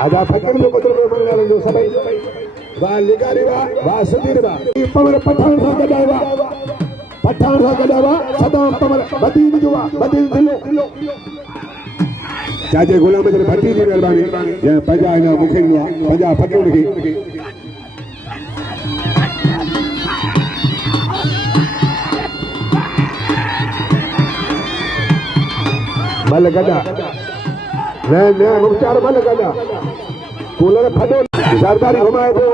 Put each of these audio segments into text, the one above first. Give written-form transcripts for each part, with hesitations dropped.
आजा फकर में कुछ लोग मर गए जो सभी वाह लिगारी वाह सुधीर वाह पवर पठान सा गदावा सदाम पवर बदीन जुवा बदीन दिलो चाचे गुलाम जन भट्टी जी मेहरबानी जे पंजा ना मुखे नुआ पंजा फकीर की मल गदा ने मुख्तार मल गदा कूलर फटो सरदारी घुमाए तो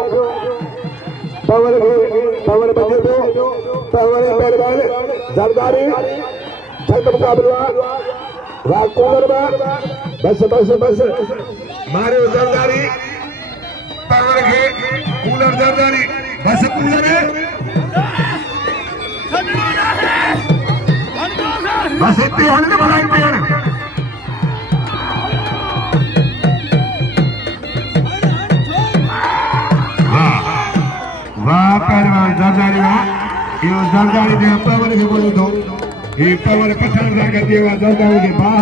पवन बजे तो पवन पहलवान सरदारी छत मुकाबला वाह कूलर बस मारे सरदारी पवन के कूलर सरदारी बस कूलर बस इतने होने बनाई पेड़ वाह पहलवान सरदारी वाह यो सरदारी के पवन के बोलो तो ये पवन पठान सा कर दिया सरदारी के बाह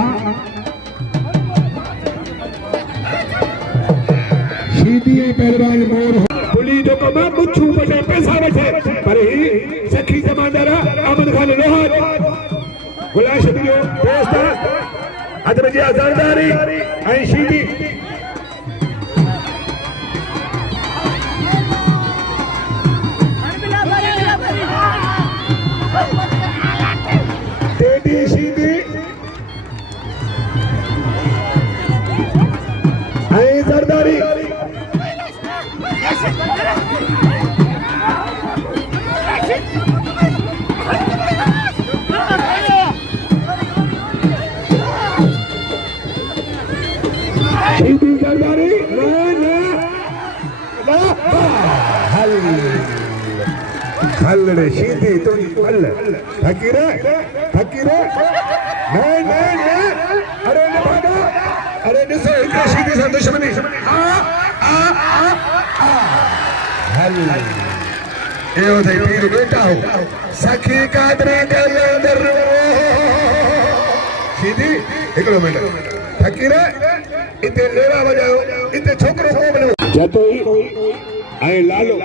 सीधी पहलवान मोर पुली जो कमा मुच्छू बचे पैसा बचे पर ही सखी जमादारा अहमद खान लोहार गुलाम शबीर दोस्ता अदब जी सरदारी आई सीधी सरदारी सरदारी हल्ले सीधी तो हल्ले फकीरे अरे भागा अरे निसे इतनी सीधी से दुश्मनी हल्ले ये होते पीर बेटा हो सखी कादरी दिल अंदर सीधी एक मिनट फकीरे इतने लेवा बजाओ इतने छोकरों को बनो जतो ही आए लालो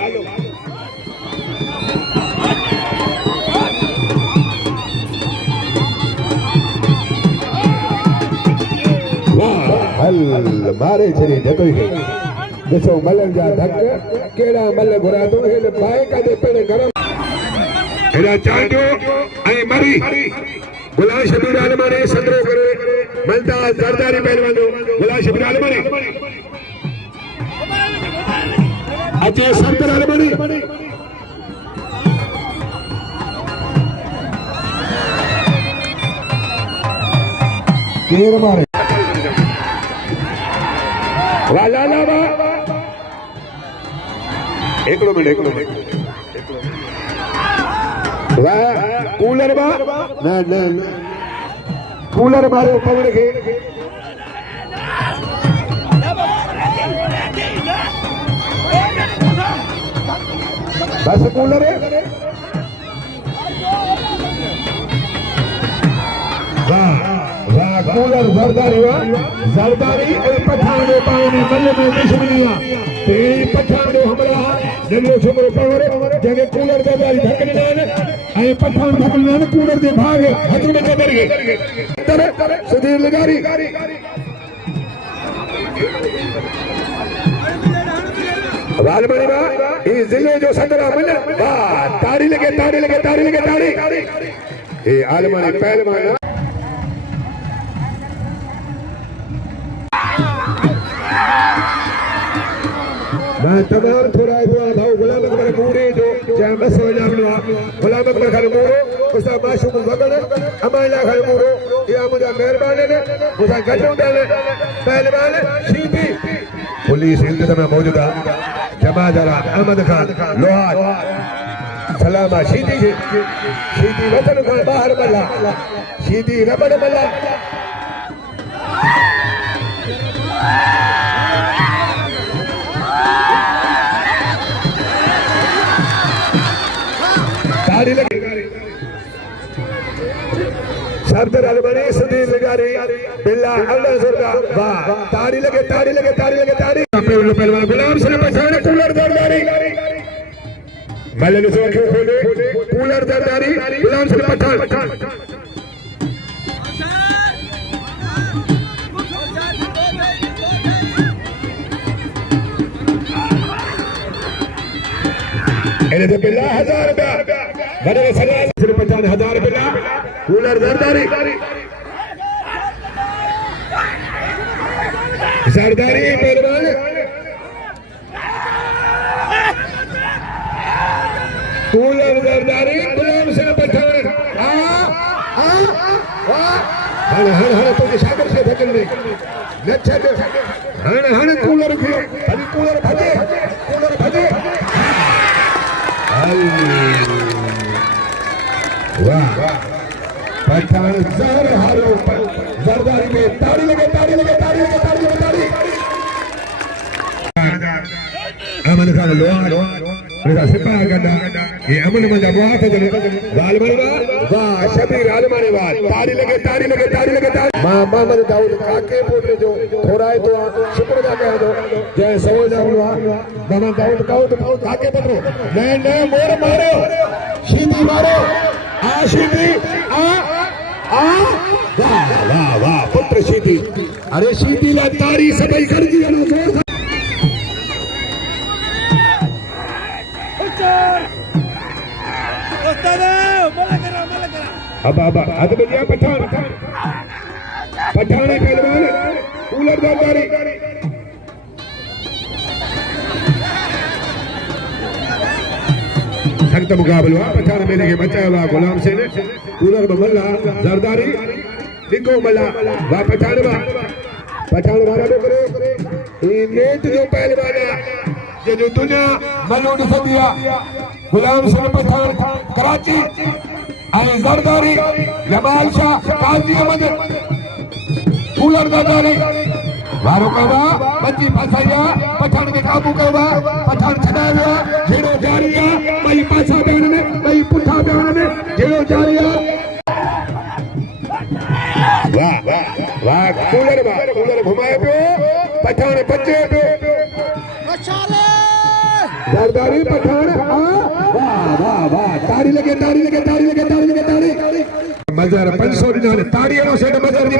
हल मारे छरी जतो ही ॾिसो मलन जा धक केड़ा मल घुरा तो हेल पाए कदे पेड़ गरम एड़ा चांडो ऐं मरी गुलाम शबीर आलमानी संदरो करे मलता सरदारी पहलवान गुलाम शबीर आलमानी अचे सरदार आलमानी केर मारे वाला लावा एक मिनट वाह कूलर बा ना कूलर मारो पवन के बस कूलर वाह कूलर जरदारी पठान दे पानी मल में दुश्मनिया तेरी पठान दे हमला नन्नो छोकरो पवर जगे कूलर जरदारी धकने ने ऐ पठान धकने ने कूलर दे भाग हथ में जबर गए तर सुधीर लगारी वालमणी बा ई जिले जो संदरा मन वाह ताड़ी लगे ए आलमणी पहलवान मैं तमाम थोड़ा हुआ भाव गुलाम अकबर मूरे जो जय बस हो जावनो गुलाम अकबर खान मूरो उसा माशूक वगड़ अमाइला खान मूरो या मुझा मेहरबान ने मुझा गजो दे पहलवान सीधी पुलिस इंतजाम में मौजूदा जमादार अहमद खान लोहार सलामा सीधी वतन खान बाहर मल्ला सीधी रबड़ मल्ला ताड़ी लगी सरदार आलमानी सुधीर सरदारी बिल्ला 1800 रुपया वाह ताड़ी लगे ताड़ी लगे ताड़ी लगे ताड़ी पहलवान गुलाम सिंह पठान कूलर सरदारी मल्ले से खोले कूलर सरदारी गुलाम सिंह पठान इन्हें तो बिल्ला 1000 रुपया बड़े सरदार सिर्फ 50,000 बिल्ला कूलर सरदारी सरदारी पहलवान कूलर सरदारी गुलाम सिंह पठान हण हण हण तो शागर से धकन दे न छड हण हण कूलर खे अभी कूलर भजे वाह पठान जहर हारो सरदारी में ताड़ी लगे अमन खान लोहार उनका सिपाही गड्ढा ये अमन मंजा मुहाफिज वाल मरवा वाह शबीर आलमानी वाल ताड़ी लगे मां मोहम्मद दाऊद काके पोटे जो थोड़ा है तो शुक्र अदा कर दो जय सवो जाववा मामा दाऊद काके पत्रो ने मोर मारो शीदी मारो आ शीदी आ वाह पुत्र शीदी अरे शीदी ला ताड़ी सभई कर दी ना जोर अब हद बजिया पठान पहलवान कूलर सरदारी सख्त मुकाबला पठान मेले के बचाया हुआ गुलाम से कूलर में मल्ला सरदारी डिगो मल्ला वाह पठान वाला करे ये नेट जो पहलवान जो दुनिया मलूड सदिया गुलाम सिंह पठान कराची आई सरदारी जमाल शाह काजी अहमद कूलर सरदारी वारो कवा बच्ची फसाया पठान के काबू कवा पठान छडाया जेड़ो जारिया भाई पासा बेण में भाई पुठा बेण में जेड़ो जारिया वाह कूलर घुमाए पे पठान बच्चे पे सरदारी पठान वाह ताड़ी लगे मजर 500 दिनाने ताड़ियों से मजर नहीं